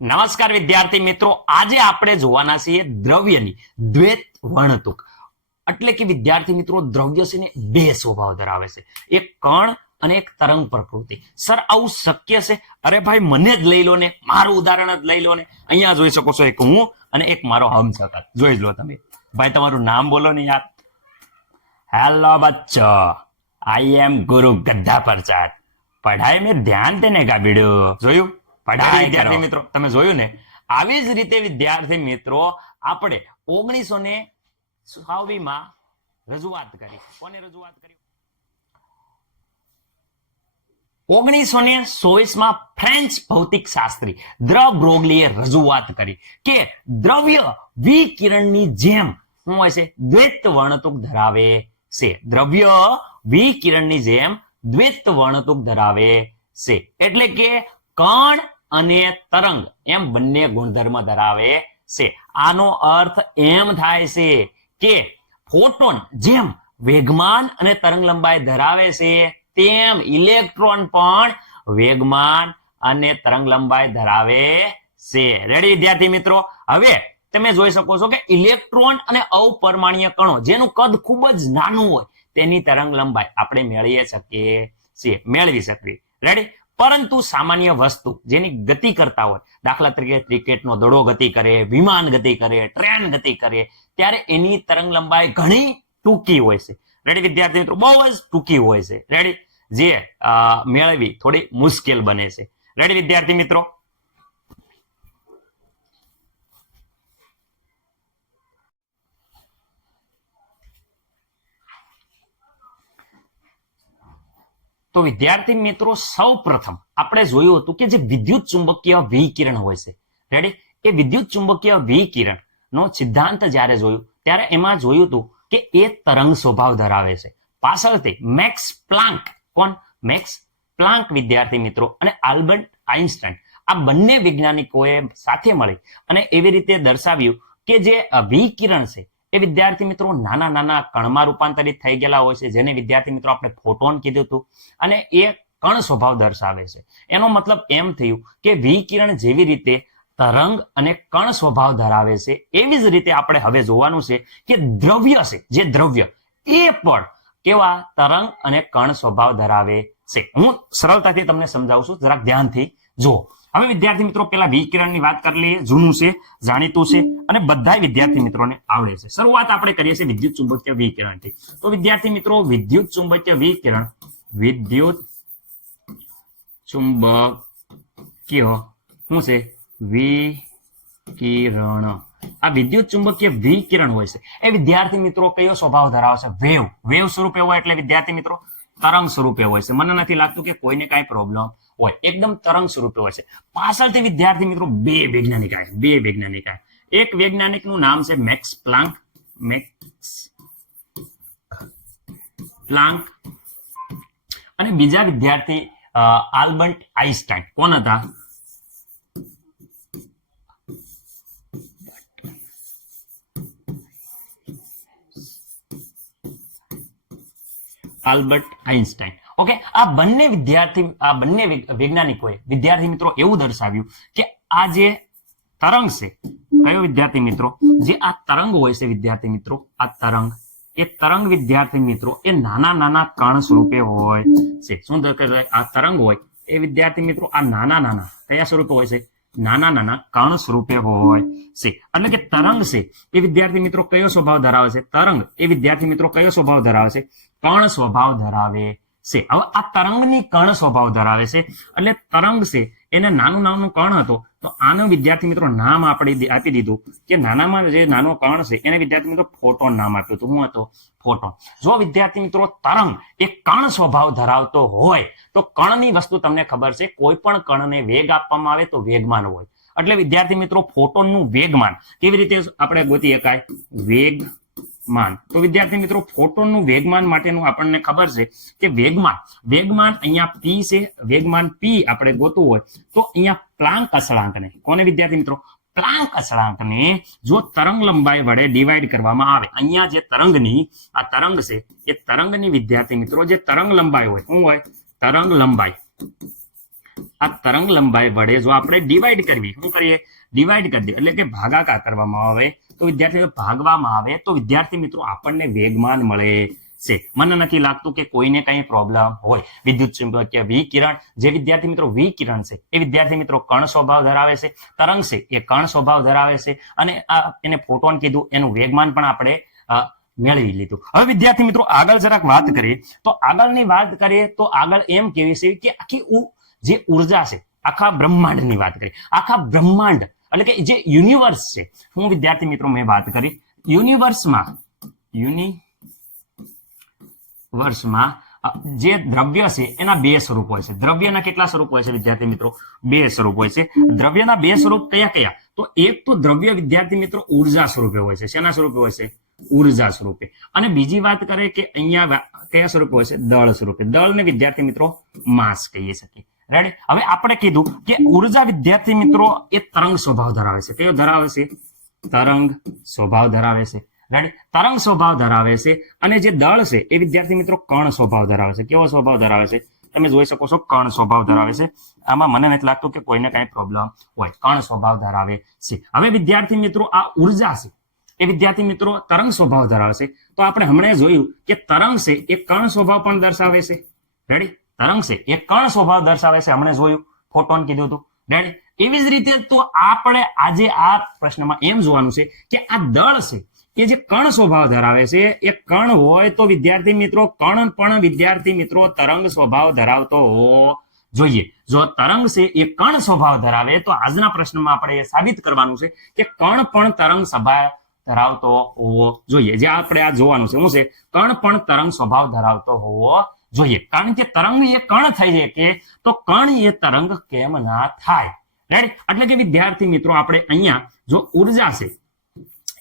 નમસ્કાર વિદ્યાર્થી મિત્રો, આજે આપણે જોવાના છીએ દ્રવ્યની દ્વૈત વર્ણતુક. એટલે કે વિદ્યાર્થી મિત્રો, દ્રવ્ય છે બે સ્વભાવ ધરાવે છે. એક કણ અને એક તરંગ પ્રકૃતિ. સર, આવું શક્ય છે? અરે ભાઈ, મને જ લઈ લો ને. મારું ઉદાહરણ જ લઈ લો ને. અહીંયા જોઈ શકો છો એક હું અને એક મારો હમસકર જોઈ લો તમે. ભાઈ, તમારું નામ બોલો ને યાર. હેલો બચ્ચો. આઈ એમ ગુરુ ગદ્દા પરચાર પઢાઈ મેં ધ્યાન દેને કા બીડું જોયું? પઢાઈ વિદ્યાર્થી મિત્રો. તમે જોયું ને? આવી જ રીતે વિદ્યાર્થી મિત્રો આપણે ઓગણીસો ને માં રજૂઆત કરી. કોને રજૂઆત કરી? ઓગણીસો ને માં ફ્રેન્ચ ભૌતિક શાસ્ત્રી દ્ર બ્રોગલીએ રજૂઆત કરી કે દ્રવ્ય વિકિરણની જેમ શું હોય છે? દ્વૈત વર્ણતુક ધરાવે છે. દ્રવ્ય વિકિરણની જેમ દ્વૈત વર્ણતુક ધરાવે છે. એટલે કે કણ અને તરંગ એમ બંને ગુણધર્મ ધરાવે છે. આનો અર્થ એમ થાય છે કે ફોટોન જેમ વેગમાન અને તરંગ લંબાઈ ધરાવે છે, તેમ ઇલેક્ટ્રોન પણ વેગમાન અને તરંગ લંબાઈ ધરાવે છે. રેડી વિદ્યાર્થી મિત્રો? હવે તમે જોઈ શકો છો કે ઇલેક્ટ્રોન અને અવપરમાણીય કણો જેનું કદ ખૂબ જ નાનું હોય, તેની તરંગ લંબાઈ આપણે મેળવી શકીએ છીએ. મેળવી શકીએ. રેડી પરંતુ સામાન્ય વસ્તુ જેની ગતિ કરતા હોય, દાખલા તરીકે ક્રિકેટનો દડો ગતિ કરે, વિમાન ગતિ કરે, ટ્રેન ગતિ કરે, ત્યારે એની તરંગ લંબાઈ ઘણી ટૂંકી હોય છે. રેડી વિદ્યાર્થી મિત્રો? બહુ જ ટૂંકી હોય છે. રેડી જે મેળવી થોડી મુશ્કેલ બને છે. રેડી વિદ્યાર્થી મિત્રો? તો વિદ્યાર્થી મિત્રો સૌ પ્રથમ આપણે જોયું હતું કે જે વિદ્યુત ચુંબકીય વિકિરણ હોય છે. રેડી એ વિદ્યુત ચુંબકીય વિકિરણ નો સિદ્ધાંત જ્યારે જોયું, ત્યારે એમાં જોયું હતું કે એ તરંગ સ્વભાવ ધરાવે છે. પાછળથી મેક્સ પ્લાન્ક કોણ? મેક્સ પ્લાન્ક વિદ્યાર્થી મિત્રો અને આલ્બર્ટ આઇન્સ્ટાઈન આ બંને વૈજ્ઞાનિકોએ સાથે મળી અને એવી રીતે દર્શાવ્યું કે જે વિકિરણ છે એ વિદ્યાર્થી મિત્રો નાના નાના કણમાં રૂપાંતરિત થઈ ગયેલા હોય છે, જેને વિદ્યાર્થી મિત્રો આપણે ફોટોન કીધું હતું, અને એ કણ સ્વભાવ દર્શાવે છે. એનો મતલબ એમ થયું કે વિકિરણ જેવી રીતે તરંગ અને કણ સ્વભાવ ધરાવે છે, એવી જ રીતે આપણે હવે જોવાનું છે કે દ્રવ્ય છે, જે દ્રવ્ય એ પણ કેવા તરંગ અને કણ સ્વભાવ ધરાવે છે. હું સરળતાથી તમને સમજાવું છું, જરાક ધ્યાનથી જુઓ. હવે વિદ્યાર્થી મિત્રો, પેલા વિકિરણની વાત કરી લઈએ. જૂનું છે, જાણીતું છે અને બધા વિદ્યાર્થી મિત્રોને આવડે છે. શરૂઆત આપણે કરીએ છીએ વિદ્યુત ચુંબકીય વિકિરણથી. તો વિદ્યાર્થી મિત્રો, વિદ્યુત ચુંબકીય વિકિરણ, વિદ્યુત ચુંબકીય શું છે? વિકિરણ. આ વિદ્યુત ચુંબકીય વિકિરણ હોય છે. એ વિદ્યાર્થી મિત્રો કયો સ્વભાવ ધરાવે છે? વેવ. વેવ સ્વરૂપે હોય એટલે વિદ્યાર્થી મિત્રો તરંગ સ્વરૂપે હોય છે. મને નથી લાગતું કે કોઈને કાંઈ પ્રોબ્લેમ હોય. એકદમ તરંગ સ્વરૂપે હોય છે. પાછળથી વિદ્યાર્થી મિત્રો, બે વૈજ્ઞાનિક આવે બે વૈજ્ઞાનિક આવે એક વૈજ્ઞાનિકનું નામ છે મેક્સ પ્લાન્ક. Max Planck. અને બીજા વિદ્યાર્થી આલ્બર્ટ આઈન્સ્ટાઈન કોણ હતા? આલ્બર્ટ આઇન્સ્ટાઈન ઓકે, આ બંને વિદ્યાર્થી, આ બંને વૈજ્ઞાનિકોએ, વિદ્યાર્થી મિત્રો એવું દર્શાવ્યું કે આ જે તરંગ છે, કયો વિદ્યાર્થી મિત્રો? જે આ તરંગ હોય છે વિદ્યાર્થી મિત્રો, આ તરંગ, એ તરંગ વિદ્યાર્થી મિત્રો એ નાના નાના કણ સ્વરૂપે હોય છે. શું આ તરંગ હોય, એ વિદ્યાર્થી મિત્રો આ નાના નાના કયા સ્વરૂપે હોય છે? નાના નાના કણ સ્વરૂપે હોય છે. એટલે કે તરંગ છે. એ વિદ્યાર્થી મિત્રો કયો સ્વભાવ ધરાવે છે? તરંગ. એ વિદ્યાર્થી મિત્રો કયો સ્વભાવ ધરાવે છે? કણ સ્વભાવ ધરાવે છે. હવે આ તરંગની કણ સ્વભાવ ધરાવે છે. એટલે તરંગ છે. એને નાનું નાનું કણ હતો. તો આનું વિદ્યાર્થી મિત્રો નામ આપણે આપી દીધું કે નાનામાં જે નાનો કણ છે, એને વિદ્યાર્થી મિત્રો ફોટોન નામ આપ્યું હતું. હું હતો ફોટોન. જો વિદ્યાર્થી મિત્રો તરંગ એ કણ સ્વભાવ ધરાવતો હોય, તો કણની વસ્તુ તમને ખબર છે, કોઈ પણ કણને વેગ આપવામાં આવે તો વેગમાન હોય. એટલે વિદ્યાર્થી મિત્રો ફોટોનનું વેગમાન કેવી રીતે આપણે ગોતી શકાય વેગમાન તો વિદ્યાર્થી મિત્રો ફોટોનનું વેગમાન માટેનું આપણને ખબર છે કે વેગમાન વેગમાન અહીંયા પી છે, વેગમાન પી આપણે ગોતવું હોય તો અહીંયા પ્લાન્ક અસળાંકને, કોને વિદ્યાર્થી મિત્રો? પ્લાન્ક અસળાંકને જો તરંગ લંબાઈ વડે ડિવાઈડ કરવામાં આવે. અહીંયા જે તરંગની, આ તરંગ છે, એ તરંગની વિદ્યાર્થી મિત્રો, જે તરંગ લંબાઈ હોય, શું હોય? તરંગ લંબાઈ. આ તરંગ લંબાઈ વડે જો આપણે ડિવાઈડ કરવી, શું કરીએ? ડિવાઈડ કરી દઈએ. એટલે કે ભાગાકાર કરવામાં આવે. તો વિદ્યાર્થીઓ ભાગવામાં આવે તો વિદ્યાર્થી મિત્રો આપણને વેગમાન મળે છે. મને નથી લાગતું કે કોઈને કઈ પ્રોબ્લેમ હોય. વિદ્યુત ચુંબકીય વિકિરણ, જે વિદ્યાર્થી મિત્રો વિકિરણ છે, એ વિદ્યાર્થી મિત્રો કણ સ્વભાવ ધરાવે છે, તરંગ છે, એ કણ સ્વભાવ ધરાવે છે અને આ એને ફોટોન કીધું, એનું વેગમાન પણ આપણે મેળવી લીધું. હવે વિદ્યાર્થી મિત્રો આગળ જરાક વાત કરીએ. તો આગળની વાત કરીએ તો આગળ એમ કેવી છે કે આખી જે ઊર્જા છે, આખા બ્રહ્માંડની વાત કરીએ. આખા બ્રહ્માંડ એટલે કે જે યુનિવર્સ છે, હું વિદ્યાર્થી મિત્રો, મેં વાત કરી. યુનિવર્સમાં યુનિવર્સમાં જે દ્રવ્ય છે, એના બે સ્વરૂપ હોય છે. દ્રવ્યના કેટલા સ્વરૂપ હોય છે, વિદ્યાર્થી મિત્રો? બે સ્વરૂપ હોય છે. દ્રવ્યના બે સ્વરૂપ કયા કયા? તો એક તો દ્રવ્ય, વિદ્યાર્થી મિત્રો, ઊર્જા સ્વરૂપે હોય છે. શેના સ્વરૂપે હોય છે? ઊર્જા સ્વરૂપે. અને બીજી વાત કરે કે અહીંયા કયા સ્વરૂપે હોય છે? દળ સ્વરૂપે. દળને વિદ્યાર્થી મિત્રો, માસ કહીએ શકીએ રેડી હવે આપણે કીધું કે ઊર્જા વિદ્યાર્થી મિત્રો એ તરંગ સ્વભાવ ધરાવે છે. કયો ધરાવે છે? તરંગ સ્વભાવ ધરાવે છે. રેડી તરંગ સ્વભાવ ધરાવે છે અને જે દળ છે એ વિદ્યાર્થી મિત્રો કણ સ્વભાવ ધરાવે છે. કેવો સ્વભાવ ધરાવે છે? તમે જોઈ શકો છો કણ સ્વભાવ ધરાવે છે. આમાં મને નથી લાગતું કે કોઈને કઈ પ્રોબ્લેમ હોય. કણ સ્વભાવ ધરાવે છે. હવે વિદ્યાર્થી મિત્રો આ ઊર્જા છે. એ વિદ્યાર્થી મિત્રો તરંગ સ્વભાવ ધરાવે છે. તો આપણે હમણાં જોયું કે તરંગ છે એ કણ સ્વભાવ પણ દર્શાવે છે. રેડી તરંગ છે. એ કણ સ્વભાવ દર્શાવે છે. હમણાં જોયું. ફોટોન કીધું હતું. રેડી એવી જ રીતે તો આપણે આજે આ પ્રશ્નમાં એમ જોવાનું છે કે આ દળ છે કે જે કણ સ્વભાવ ધરાવે છે, એ કણ હોય તો વિદ્યાર્થી મિત્રો, કણ પણ વિદ્યાર્થી મિત્રો તરંગ સ્વભાવ ધરાવતો હોવો જોઈએ. જો તરંગ છે, એ કણ સ્વભાવ ધરાવે, તો આજના પ્રશ્નમાં આપણે એ સાબિત કરવાનું છે કે કણ પણ તરંગ સ્વભાવ ધરાવતો હોવો જોઈએ. જે આપણે આ જોવાનું છે, શું છે? કણ પણ તરંગ સ્વભાવ ધરાવતો હોવો જોઈએ. કારણ કે તરંગ એ કણ થઈ જાય કે, તો કણ એ તરંગ કેમ ના થાય? રાઈટ એટલે કે વિદ્યાર્થી મિત્રો, આપણે અહીંયા જો ઊર્જા છે,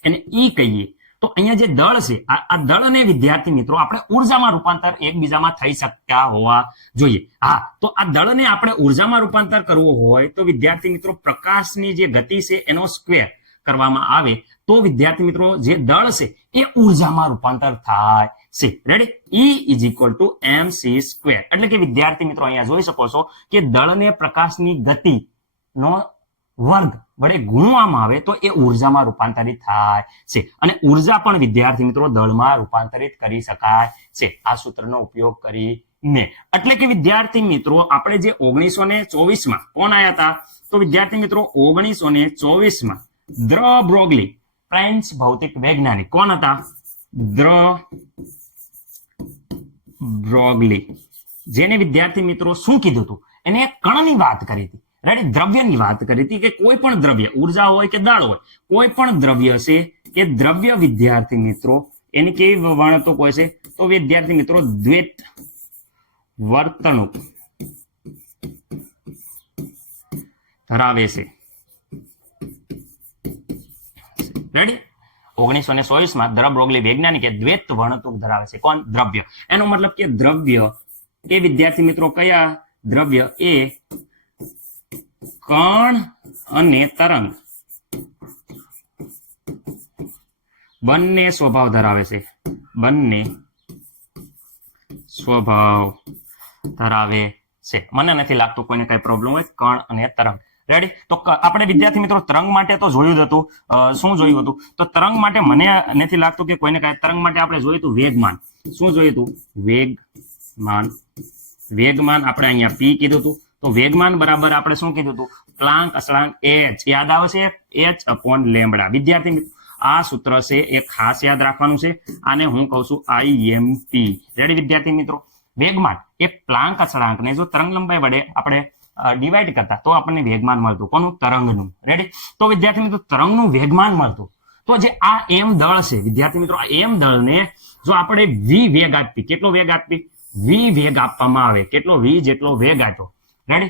એને ઈ કહીએ, તો અહીંયા જે દળ છે, આ દળને વિદ્યાર્થી મિત્રો, આપણે ઉર્જામાં રૂપાંતર એકબીજામાં થઈ શકતા હોવા જોઈએ. હા, તો આ દળને આપણે ઉર્જામાં રૂપાંતર કરવું હોય, તો વિદ્યાર્થી મિત્રો, પ્રકાશની જે ગતિ છે, એનો સ્ક્વેર કરવામાં આવે, તો વિદ્યાર્થી મિત્રો, જે દળ છે, એ ઉર્જામાં રૂપાંતર થાય. છે ready E is equal to M C square એટલે કે વિદ્યાર્થી મિત્રો અહીંયા જોઈ શકો છો કે દળને પ્રકાશની ગતિ નો વર્ગ વડે ગુણવામાં આવે તો એ ઉર્જામાં રૂપાંતરિત થાય છે. અને ઊર્જા પણ વિદ્યાર્થી મિત્રો દળમાં રૂપાંતરિત કરી શકાય છે. આ સૂત્રનો ઉપયોગ કરીને. એટલે કે વિદ્યાર્થી મિત્રો, આપણે જે ઓગણીસો ને ચોવીસમાં કોણ આવ્યા હતા તો વિદ્યાર્થી મિત્રો ઓગણીસો ને ચોવીસમાં દ્ર બ્રોગલી ફ્રેન્ચ ભૌતિક વૈજ્ઞાનિક કોણ હતા? દ્ર બ્રોગલી જેને વિદ્યાર્થી મિત્રો શું કીધું હતું? એને કણની વાત કરી હતી. રાઈટ દ્રવ્યની વાત કરી હતી કે કોઈ પણ દ્રવ્ય, ઊર્જા હોય કે દળ હોય, કોઈ પણ દ્રવ્ય છે એ દ્રવ્ય વિદ્યાર્થી મિત્રો, એની કેવી વર્ણતો હોય છે? તો વિદ્યાર્થી મિત્રો, દ્વૈત વર્તણૂક ધરાવે છે. રેડી ઓગણીસો ને ચોવીસમાં દ્રવ રોગલી વૈજ્ઞાનિકે દ્વૈત વર્ણતુક ધરાવે છે. કોણ? દ્રવ્ય. એનો મતલબ કે દ્રવ્ય એ વિદ્યાર્થી મિત્રો કયા? દ્રવ્ય એ કણ અને તરંગ. બંને સ્વભાવ ધરાવે છે. બંને સ્વભાવ ધરાવે છે. મને નથી લાગતું કોઈને કઈ પ્રોબ્લેમ હોય. કણ અને તરંગ. રેડી તો આપણે વિદ્યાર્થી મિત્રો તરંગ માટે તો જોયું જ હતું. શું જોયું હતું? તો તરંગ માટે મને નથી લાગતું કે કોઈને કાંઈ તરંગ માટે આપણે જોયું હતું વેગમાન. શું જોયું હતું? વેગમાન. વેગમાન આપણે અહીંયા પી કીધું હતું. તો વેગમાન બરાબર આપણે શું કીધું હતું? પ્લાંક અસળાંક એચ યાદ આવે છે? એચ અપોન લેમડા વિદ્યાર્થી મિત્રો, આ સૂત્ર છે એ ખાસ યાદ રાખવાનું છે. આને હું કહું છું આઈએમપી રેડી વિદ્યાર્થી મિત્રો? વેગમાન એ પ્લાંક અચળાંકને જો તરંગ લંબાઈ વડે આપણે ડિવાઈડ કરતા. તો આપણને વેગમાન મળતું. કોનું? તરંગનું. રેડી તો વિદ્યાર્થી મિત્રો, તરંગનું વેગમાન મળતું. તો જે આ એમ દળ છે, વિદ્યાર્થી મિત્રો, આ એમ દળને જો આપણે વી વેગ આપી કેટલો વેગ આપી વી વેગ આપવામાં આવે. કેટલો? વી જેટલો વેગ આપ્યો. રેડી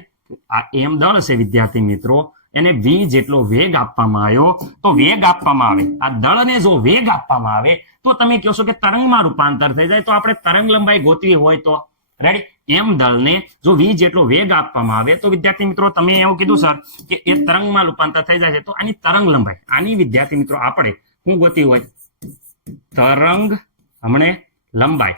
આ એમ દળ છે, વિદ્યાર્થી મિત્રો. એને વી જેટલો વેગ આપવામાં આવ્યો. તો વેગ આપવામાં આવે. આ દળને જો વેગ આપવામાં આવે, તો તમે કહો છો કે તરંગમાં રૂપાંતર થઈ જાય, તો આપણે તરંગ લંબાઈ ગોતવી હોય તો? રેડી એમ દળને જો વી જેટલો વેગ આપવામાં આવે, તો વિદ્યાર્થી મિત્રો, તમે એવું કીધું સર કે એ તરંગમાં રૂપાંતર થઈ જાય છે. તો આની તરંગ લંબાઈ, આની વિદ્યાર્થી મિત્રો, આપણે શું ગોતી હોય? તરંગ, હમણે લંબાઈ.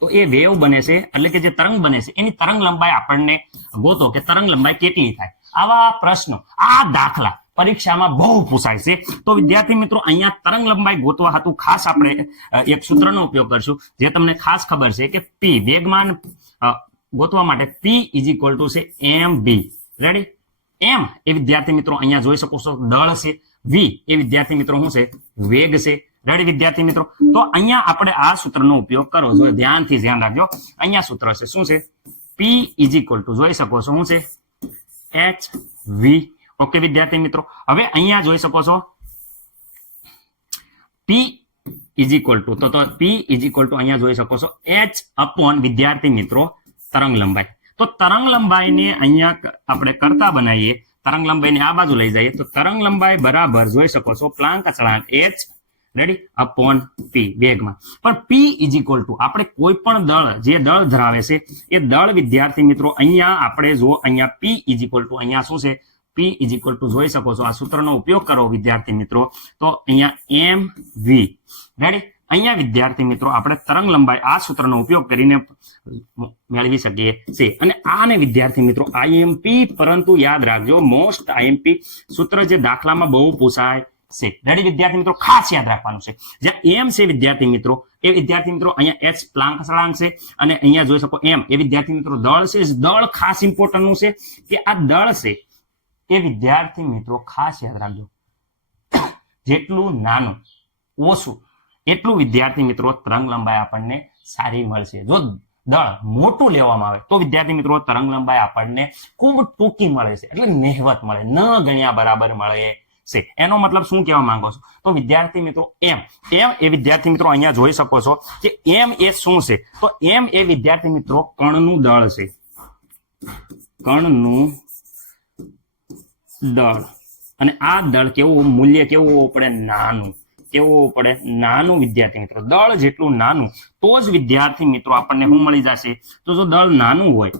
તો એ વેવ બને છે, એટલે કે જે તરંગ બને છે, એની તરંગ લંબાઈ આપણને ગોતો કે તરંગ લંબાઈ કેટલી થાય? આવા પ્રશ્નો, આ દાખલા પરીક્ષામાં બહુ પૂછાય છે. તો વિદ્યાર્થી મિત્રો, અહીંયા તરંગ લંબાઈ ગોતવા હતું. ખાસ આપણે એક સૂત્રનો ઉપયોગ કરશું, જે તમને ખાસ ખબર છે કે પી વેગમાન ગોતવા માટે પી ઇઝ ઇક્વલ ટુ છે એમ બી રેડી એમ એ વિદ્યાર્થી મિત્રો અહીંયા જોઈ શકો છો, દળ છે. વી એ વિદ્યાર્થી મિત્રો શું છે? વેગ છે. રેડી વિદ્યાર્થી મિત્રો? તો અહીંયા આપણે આ સૂત્રનો ઉપયોગ કરો જો ધ્યાનથી ધ્યાન રાખજો. અહીંયા સૂત્ર છે. શું છે? પી ઇઝ ઇક્વલ ટુ જોઈ શકો છો, શું છે? એચ વી ઓકે, વિદ્યાર્થી મિત્રો, હવે અહીંયા જોઈ શકો છો. પી ઇઝ ઇક્વલ ટુ તો પી ઇઝ ઇક્વલ ટુ અહીંયા જોઈ શકો છો. એચ અપોન વિદ્યાર્થી મિત્રો, તરંગ લંબાઈ. તો તરંગ લંબાઈને અહીંયા આપણે કરતા બનાવીએ. તરંગ લંબાઈને આ બાજુ લઈ જઈએ. તો તરંગ લંબાઈ બરાબર જોઈ શકો છો, પ્લાંક અચળાંક એચ રેડી અપોન પી વેગમાં. પણ પી ઇઝ ઇક્વલ ટુ આપણે કોઈ પણ દળ, જે દળ ધરાવે છે, એ દળ વિદ્યાર્થી મિત્રો, અહીંયા આપણે જો અહીંયા પી ઇઝ ઇક્વલ ટુ અહીંયા શું છે? પી ઇઝ ઇક્વલ ટુ જોઈ શકો છો. આ સૂત્રનો ઉપયોગ કરો વિદ્યાર્થી મિત્રો. તો અહીંયા એમ વી રેડી અહીંયા વિદ્યાર્થી મિત્રો, આપણે તરંગ લંબાઈ આ સૂત્રનો ઉપયોગ કરીને મેળવી શકીએ છીએ. અને આને વિદ્યાર્થી મિત્રો આઈએમપી પરંતુ યાદ રાખજો મોસ્ટ આઈએમપી સૂત્ર જે દાખલામાં બહુ પૂછાય છે. રેડી વિદ્યાર્થી મિત્રો? ખાસ યાદ રાખવાનું છે. જ્યાં એમ છે વિદ્યાર્થી મિત્રો, એ વિદ્યાર્થી મિત્રો અહીંયા એચ પ્લાંક સળાંક છે. અને અહીંયા જોઈ શકો એમ એ વિદ્યાર્થી મિત્રો, દળ છે. દળ ખાસ ઇમ્પોર્ટન્ટનું છે કે આ દળ છે. એ વિદ્યાર્થી મિત્રો ખાસ યાદ રાખજો. જેટલું નાનું, ઓછું, એટલું વિદ્યાર્થી મિત્રો તરંગ લંબાઈ આપણને સારી મળશે. જો દળ મોટું લેવામાં આવે, તો વિદ્યાર્થી મિત્રો તરંગ લંબાઈ આપણને ખૂબ ટૂંકી મળે છે, એટલે નહેવત મળે, ન ગણ્યા બરાબર મળે છે. એનો મતલબ શું કહેવા માંગો છો? તો વિદ્યાર્થી મિત્રો એમ એમ એ વિદ્યાર્થી મિત્રો અહીંયા જોઈ શકો છો કે એમ એ શું છે? તો એમ એ વિદ્યાર્થી મિત્રો કણનું દળ છે. કણનું દળ. અને આ દળ કેવું મૂલ્ય કેવું હોવું પડે? નાનું. કેવું હોવું પડે? નાનું વિદ્યાર્થી મિત્રો. દળ જેટલું નાનું, તો જ વિદ્યાર્થી મિત્રો આપણને શું મળી જશે? તો જો દળ નાનું હોય,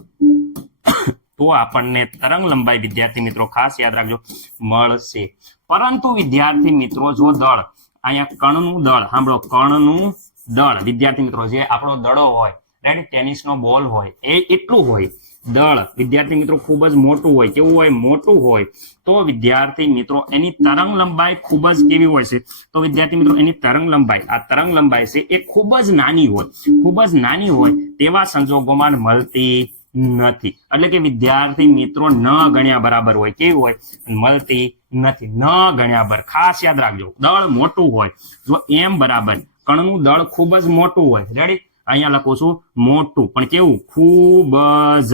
તો આપણને તરંગ લંબાઈ વિદ્યાર્થી મિત્રો ખાસ યાદ રાખજો, મળશે. પરંતુ વિદ્યાર્થી મિત્રો જો દળ, અહીંયા કણનું દળ, સાંભળો, કણનું દળ. વિદ્યાર્થી મિત્રો, જે આપણો દડો હોય રાઈટ ટેનિસનો બોલ હોય, એ એટલું હોય દળ. વિદ્યાર્થી મિત્રો, ખૂબ જ મોટું હોય. કેવું હોય? મોટું હોય. તો વિદ્યાર્થી મિત્રો, એની તરંગ લંબાઈ ખૂબ જ કેવી હોય છે? તો વિદ્યાર્થી મિત્રો, એની તરંગ લંબાઈ. આ તરંગ લંબાઈ છે એ ખૂબ જ નાની હોય. ખૂબ જ નાની હોય તેવા સંજોગોમાં મળતી નથી. એટલે કે વિદ્યાર્થી મિત્રો, ન ગણ્યા બરાબર હોય. કેવી હોય? મળતી નથી. ન ગણ્યા બર ખાસ યાદ રાખજો. દળ મોટું હોય. જો એમ બરાબર. કણનું દળ ખૂબ જ મોટું હોય. રેડી અહીંયા લખું છું, મોટું. પણ કેવું? ખૂબ જ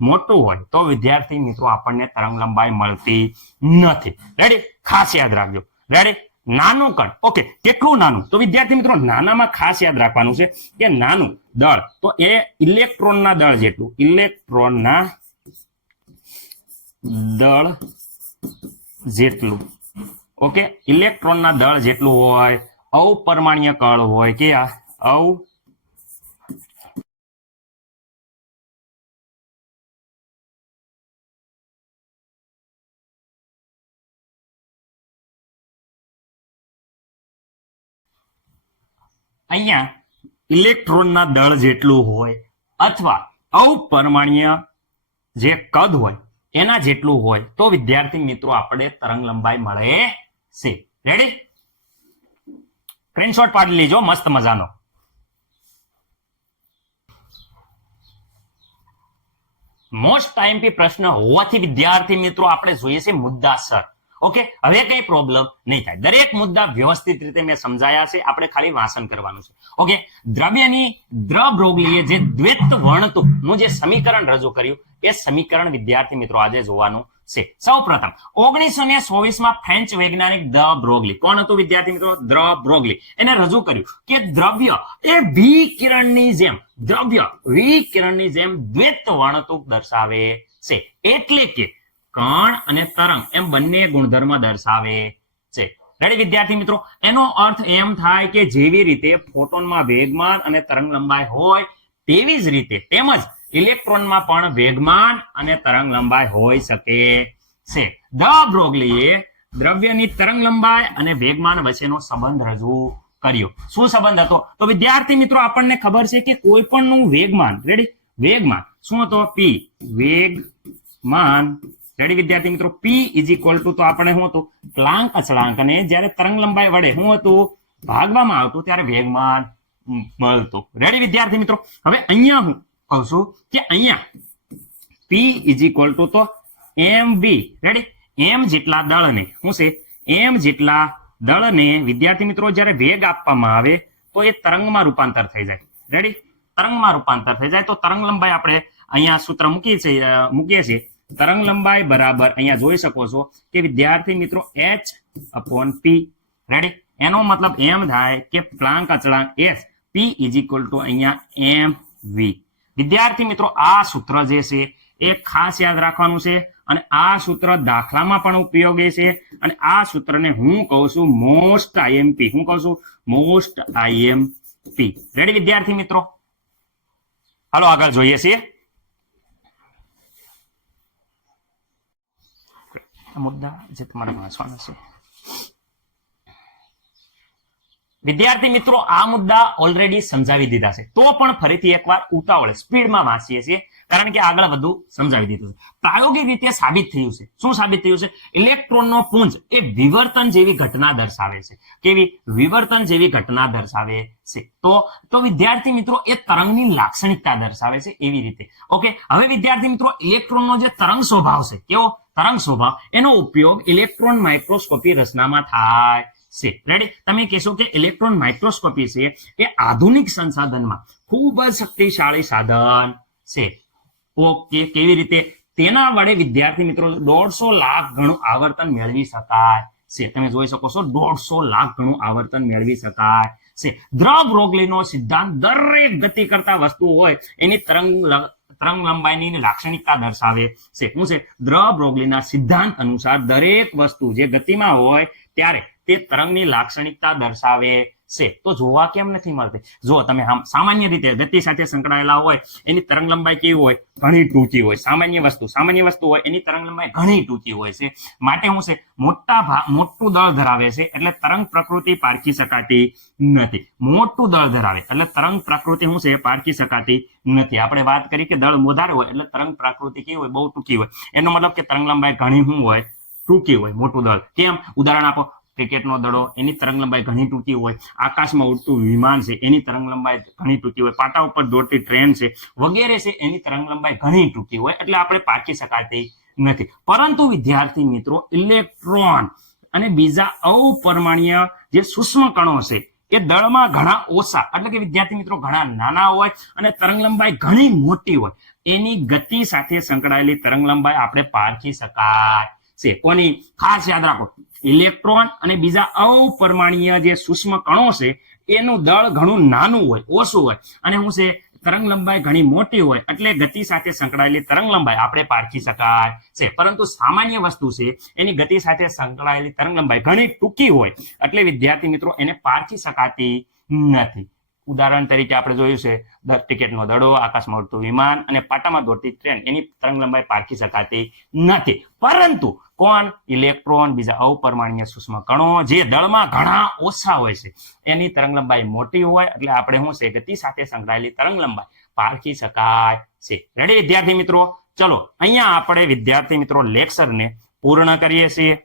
મોટું હોય. તો વિદ્યાર્થી મિત્રો, આપણને તરંગ લંબાઈ મળતી નથી. રેડી ખાસ યાદ રાખજો. રેડી નાનું કણ. ઓકે કેટલું નાનું? તો વિદ્યાર્થી મિત્રો, નાનામાં ખાસ યાદ રાખવાનું છે કે નાનું દળ. તો એ ઇલેક્ટ્રોનના દળ જેટલું. ઇલેક્ટ્રોનના દળ જેટલું. ઓકે ઇલેક્ટ્રોનના દળ જેટલું હોય, અવપરમાણીય કળ હોય કે આ અવ અહીંયા ઇલેક્ટ્રોનના દળ જેટલું હોય અથવા અવપરમાણીય જે કદ હોય, એના જેટલું હોય, તો વિદ્યાર્થી મિત્રો, આપણે તરંગ લંબાઈ મળે છે. રેડી સ્ક્રીનશોટ પાડી લેજો, મસ્ત મજાનો. મોસ્ટ ટાઈમપી પ્રશ્ન હોવાથી વિદ્યાર્થી મિત્રો, આપણે જોઈએ છે મુદ્દાસર. ઓકે હવે કઈ પ્રોબ્લેમ નહીં થાય. દરેક મુદ્દા વ્યવસ્થિત રીતે મેં સમજાયા છે. આપણે ખાલી વાંચન કરવાનું છે. ઓકે દ્રવ્યની દ્રબ્રોગલીએ જે દ્વૈત વર્ણતું નું જે સમીકરણ રજૂ કર્યું, એ સમીકરણ વિદ્યાર્થી મિત્રો આજે જોવાનું છે. સૌ પ્રથમ, ઓગણીસો ને માં ફ્રેન્ચ વૈજ્ઞાનિક દ બ્રોગલી કોણ હતું વિદ્યાર્થી મિત્રો? દ્ર બ્રોગલી એને રજૂ કર્યું કે દ્રવ્ય એ વી કિરણની જેમ, દ્રવ્ય વી કિરણની જેમ દ્વૈત વર્ણતુક દર્શાવે છે. એટલે કે કણ અને તરંગ એમ બંને ગુણધર્મ દર્શાવે છે. રેડી વિદ્યાર્થી મિત્રો? એનો અર્થ એમ થાય કે જેવી રીતે ફોટોનમાં વેગમાન અને તરંગ લંબાઈ હોય, તેવી જ રીતે તેમજ ઇલેક્ટ્રોનમાં પણ વેગમાન અને તરંગ લંબાઈ હોઈ શકે છે. દ બ્રોગલીએ દ્રવ્યની તરંગ લંબાઈ અને વેગમાન વચ્ચેનો સંબંધ રજૂ કર્યો. શું સંબંધ હતો? તો વિદ્યાર્થી મિત્રો, આપણને ખબર છે કે કોઈ પણ નું વેગમાન રેડી વેગમાન શું હતો? પી વેગમાન રેડી વિદ્યાર્થી મિત્રો? પી ઇઝ ઇક્વલ ટુ તો આપણે શું હતું? પ્લાંક અચળાંક. અને જ્યારે તરંગ લંબાઈ વડે શું હતું? ભાગવામાં આવતું, ત્યારે વેગમાન મળતું. રેડી વિદ્યાર્થી મિત્રો? હવે અહીંયા હું કહું છું કે અહીંયા પી ઇઝ ઇક્વલ ટુ તો એમ વી રેડી એમ જેટલા દળને, શું છે? એમ જેટલા દળને વિદ્યાર્થી મિત્રો, જ્યારે વેગ આપવામાં આવે, તો એ તરંગમાં રૂપાંતર થઈ જાય. રેડી તરંગમાં રૂપાંતર થઈ જાય, તો તરંગ લંબાઈ આપણે અહીંયા સૂત્ર મૂકીએ છીએ મૂકીએ છીએ. તરંગ લંબાઈ બરાબર અહીંયા જોઈ શકો છો કે વિદ્યાર્થી મિત્રો એચ અપોન પી રેડી એનો મતલબ એમ થાય કે પ્લાંક અચળાંક S P is equal to અહીંયા એમ વી વિદ્યાર્થી મિત્રો, આ સૂત્ર જે છે એ ખાસ યાદ રાખવાનું છે અને આ સૂત્ર દાખલામાં પણ ઉપયોગી છે અને આ સૂત્રને હું કહું છું મોસ્ટ આઈએમપી હું કહું છું મોસ્ટ આઈએમપી રેડી વિદ્યાર્થી મિત્રો? હાલો આગળ જોઈએ છીએ. મુદ્દા જે તમારે વાંચવાના છે. વિદ્યાર્થી મિત્રો, આ મુદ્દા ઓલરેડી સમજાવી દીધા છે. તો પણ ફરીથી એકવાર ઉતાવળે સ્પીડમાં વાંચીએ છીએ, કારણ કે આગળ બધું સમજાવી દીધું છે. પ્રાયોગિક રીતે સાબિત થયું છે. શું સાબિત થયું છે? ઇલેક્ટ્રોનનો પુંજ એ વિવર્તન જેવી ઘટના દર્શાવે છે. કેવી? વિવર્તન જેવી ઘટના દર્શાવે છે. તો તો વિદ્યાર્થી મિત્રો, એ તરંગની લાક્ષણિકતા દર્શાવે છે એવી રીતે. ઓકે? હવે વિદ્યાર્થી મિત્રો, ઇલેક્ટ્રોનનો જે તરંગ સ્વભાવ છે, કેવો? તરંગ સ્વભાવ એનો ઉપયોગ ઇલેક્ટ્રોન માઇક્રોસ્કોપી રચનામાં થાય છે. રેડી તમે કહેશો કે ઇલેક્ટ્રોન માઇક્રોસ્કોપી છે એ આધુનિક સંસાધનમાં ખૂબ જ શક્તિશાળી સાધન છે. ઓકે, કેવી રીતે? તેના વડે વિદ્યાર્થી મિત્રો દોઢસો લાખ ગણું આવર્તન મેળવી શકાય છે. તમે જોઈ શકો છો દોઢસો લાખ ગણું આવર્તન મેળવી શકાય છે. દ્રવ રોગલીનો સિદ્ધાંત દરેક ગતિ કરતા વસ્તુ હોય એની તરંગ તરંગ લંબાઈની લાક્ષણિકતા દર્શાવે છે. શું છે? દ્રવ બ્રોગલીના સિદ્ધાંત અનુસાર દરેક વસ્તુ જે ગતિમાં હોય, ત્યારે તે તરંગની લાક્ષણિકતા દર્શાવે છે. તો જોવા કેમ નથી મળતી? જો તમે સામાન્ય રીતે ગતિ સાથે સંકળાયેલા હોય, એની તરંગ લંબાઈ કેવી હોય? ઘણી ટૂંકી હોય. સામાન્ય વસ્તુ સામાન્ય વસ્તુ હોય, એની તરંગ લંબાઈ ઘણી ટૂંકી હોય છે. માટે શું છે, મોટા મોટું દળ ધરાવે છે એટલે તરંગ પ્રકૃતિ પારખી શકાતી નથી. મોટું દળ ધરાવે, એટલે તરંગ પ્રકૃતિ શું છે, પારખી શકાતી નથી. આપણે વાત કરી કે દળ વધારે હોય, એટલે તરંગ પ્રકૃતિ કેવી હોય? બહુ ટૂંકી હોય. એનો મતલબ કે તરંગ લંબાઈ ઘણી શું હોય, ટૂંકી હોય, મોટું દળ. કેમ? ઉદાહરણ આપો ક્રિકેટનો દડો, એની તરંગ લંબાઈ ઘણી ટૂંકી હોય, આકાશમાં ઉડતું વિમાન છે, એની તરંગ લંબાઈ ઘણી ટૂંકી હોય, પાટા ઉપર દોડતી ટ્રેન છે, વગેરે છે, એની તરંગ લંબાઈ ઘણી ટૂંકી હોય, એટલે આપણે પાકી શકાતી નથી. પરંતુ વિદ્યાર્થી મિત્રો, ઇલેક્ટ્રોન અને બીજા અપરમાણ્ય જે સૂક્ષ્મ કણો છે, એ દળમાં ઘણા ઓછા, એટલે કે વિદ્યાર્થી મિત્રો, ઘણા નાના હોય અને તરંગ લંબાઈ ઘણી મોટી હોય, એની ગતિ સાથે સંકળાયેલી તરંગ લંબાઈ આપણે પારખી શકાય છે. કોની? ખાસ યાદ રાખો ઇલેક્ટ્રોન અને બીજા અપરમાણીય જે સૂક્ષ્મ કણો છે, એનું દળ ઘણું નાનું હોય, ઓછું હોય. અને હું છે? તરંગ લંબાઈ ઘણી મોટી હોય, એટલે ગતિ સાથે સંકળાયેલી તરંગ લંબાઈ આપણે પારખી શકાય છે. પરંતુ સામાન્ય વસ્તુ છે, એની ગતિ સાથે સંકળાયેલી તરંગ લંબાઈ ઘણી ટૂંકી હોય, એટલે વિદ્યાર્થી મિત્રો, એને પારખી શકાતી નથી. ઉદાહરણ તરીકે આપણે જોયું છે દ- ટિકિટનો દડો આકાશમાં ઉડતું વિમાન અને પાટામાં દોડતી ટ્રેન, એની તરંગ લંબાઈ પારખી શકાતી નથી. પરંતુ કોણ? ઇલેક્ટ્રોન, બીજા અપરમાણીય સૂક્ષ્મ કણો જે દળમાં ઘણા ઓછા હોય છે. એની તરંગ લંબાઈ મોટી હોય એટલે આપણે શું છે ગતિ સાથે સંકળાયેલી તરંગ લંબાઈ પારખી શકાય છે. રેડી વિદ્યાર્થી મિત્રો? ચલો, અહીંયા આપણે વિદ્યાર્થી મિત્રો લેક્ચરને પૂર્ણ કરીએ છીએ.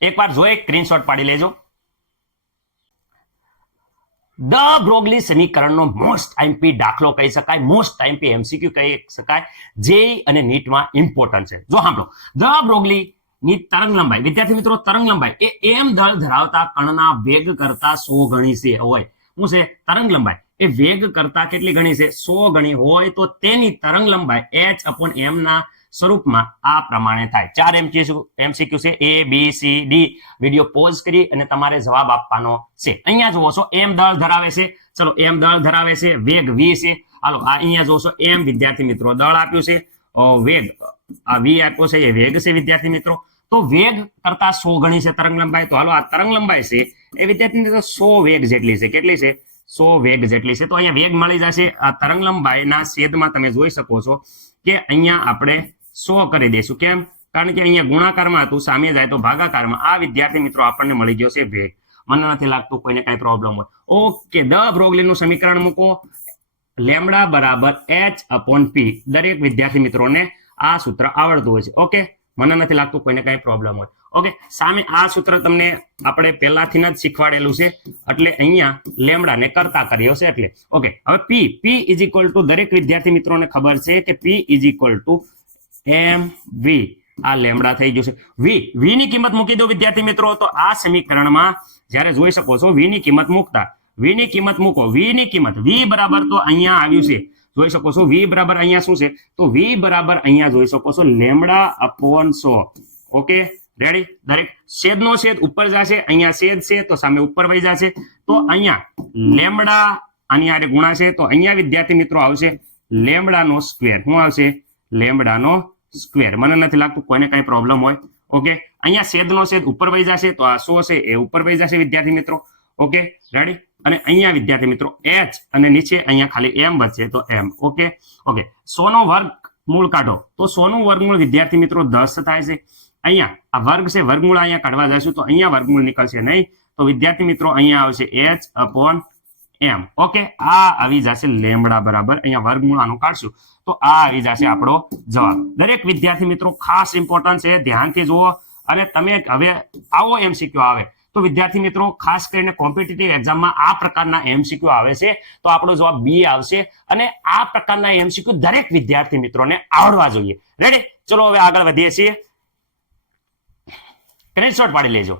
એકવાર જો એક સ્ક્રીનશોટ પાડી લેજો. ધ બ્રોગલી સમીકરણનો મોસ્ટ આઈમપી દાખલો કહી શકાય, મોસ્ટ આઈમપી એમસીક્યુ કહી શકાય, જે અને નીટમાં ઇમ્પોર્ટન્ટ છે. જો સાંભળો ધ બ્રોગલી ની તરંગ લંબાઈ, વિદ્યાર્થી મિત્રો, તરંગ લંબાઈ એ એમ દળ ધરાવતા કણના વેગ કરતા સો ગણી છે હોય. શું છે? તરંગ લંબાઈ. એ વેગ કરતા કેટલી ગણી છે? સો ગણી હોય તો તેની તરંગ લંબાઈ એચ અપોન એમ ના સ્વરૂપમાં આ પ્રમાણે થાય. ચાર એમસીક્યુ એમસીક્યુ છે. A B C D video pause કરી અને તમારે જવાબ આપવાનો છે. અહીંયા જુઓ છો એમ દળ ધરાવે છે. ચલો એમ દળ ધરાવે છે. વેગ વી છે. હાલો, આ અહીંયા જોશો એમ વિદ્યાર્થી મિત્રો દળ આપ્યું છે. વેગ. આ વી આપ્યો છે, એ વેગ છે વિદ્યાર્થી મિત્રો. તો વેગ કરતા સો ગણી છે તરંગ લંબાઈ. તો હાલો, આ તરંગ લંબાઈ છે. એ વિદ્યાર્થી મિત્રો સો વેગ જેટલી છે. કેટલી છે? સો વેગ જેટલી છે. તો અહીંયા વેગ મળી જશે. આ તરંગ લંબાઈના છેદમાં તમે જોઈ શકો છો કે અહીંયા આપણે સો કરી દઈશું? કેમ? કારણ કે અહીંયા ગુણાકારમાં હતું, સામે જાય તો ભાગાકારમાં. આ વિદ્યાર્થી મિત્રો આપણને મળી ગયો છે ભેગ મને નથી લાગતું કોઈને કઈ પ્રોબ્લેમ હોય. ઓકે, દ બ્રોગલીનું સમીકરણ મૂકો. લેમડા બરાબર એચ અપોન પી. દરેક વિદ્યાર્થી મિત્રોને આ સૂત્ર આવડતું હોય છે. ઓકે? મને નથી લાગતું કોઈને કઈ પ્રોબ્લેમ હોય. ઓકે, સામે આ સૂત્ર તમને આપણે પહેલાથી જ શીખવાડેલું છે. એટલે અહીંયા લેમડાને કરતા કર્યો છે એટલે. ઓકે, હવે P P is equal to દરેક વિદ્યાર્થી મિત્રોને ખબર છે કે P is equal to M V આ લેમડા થઈ ગયું છે વી વી ની કિંમત મૂકી દો, વિદ્યાર્થી મિત્રો. તો આ સમીકરણમાં જ્યારે જોઈ શકો છો વી ની કિંમત મૂકતા. વી ની કિંમત મૂકો. વી ની કિંમત. વી બરાબર તો અહીંયા આવ્યું છે. જોઈ શકો છો વી બરાબર અહીંયા શું છે? તો વી બરાબર અહીંયા જોઈ શકો છો, લેમડા અપોન સો. ઓકે? રેડી દરેક છેદનો છેદ ઉપર જશે, અહીંયા છેદ છે, તો સામે ઉપર વહી જશે. તો અહીંયા લેમડા આની આરે ગુણા છે તો અહીંયા વિદ્યાર્થી મિત્રો આવશે લેમડાનો સ્ક્વેર. શું આવશે? લેમડાનો સ્ક્વેર. મને નથી લાગતું કોઈને કઈ પ્રોબ્લેમ હોય. ઓકે અહીંયા છેદનો છેદ ઉપર વહી જશે તો આ શું છે એ ઉપર વહી જશે, વિદ્યાર્થી મિત્રો. ઓકે રેડી અને અહીંયા, વિદ્યાર્થી મિત્રો એચ અને નીચે અહીંયા ખાલી એમ વધશે તો એમ ઓકે ઓકે સોનો વર્ગ મૂળ કાઢો. તો સોનું વર્ગમૂળ, વિદ્યાર્થી મિત્રો, દસ થાય છે. અહીંયા, આ વર્ગ છે, વર્ગમૂળ અહીંયા કાઢવા જશું તો અહીંયા વર્ગમૂળ નીકળશે નહીં. તો વિદ્યાર્થી મિત્રો, અહીંયા આવશે એચ અપોન એમ. ઓકે? આ આવી જશે લેમડા બરાબર. અહીંયા વર્ગમૂળ આનું કાઢશું. તો આ આવી જશે આપણો જવાબ. દરેક વિદ્યાર્થી મિત્રો ખાસ ઇમ્પોર્ટન્સ છે. ધ્યાનથી જુઓ. અને તમે હવે આવો એમસીક્યુ આવે. તો વિદ્યાર્થી મિત્રો, ખાસ કરીને કોમ્પિટિટિવ એક્ઝામમાં આ પ્રકારના એમસીક્યુ આવે છે. તો આપણો જવાબ બી આવશે. અને આ પ્રકારના એમસીક્યુ દરેક વિદ્યાર્થી મિત્રોને આવડવા જોઈએ. રેડી ચલો હવે આગળ વધીએ છીએ. સ્ક્રીનશોટ પાડી લેજો.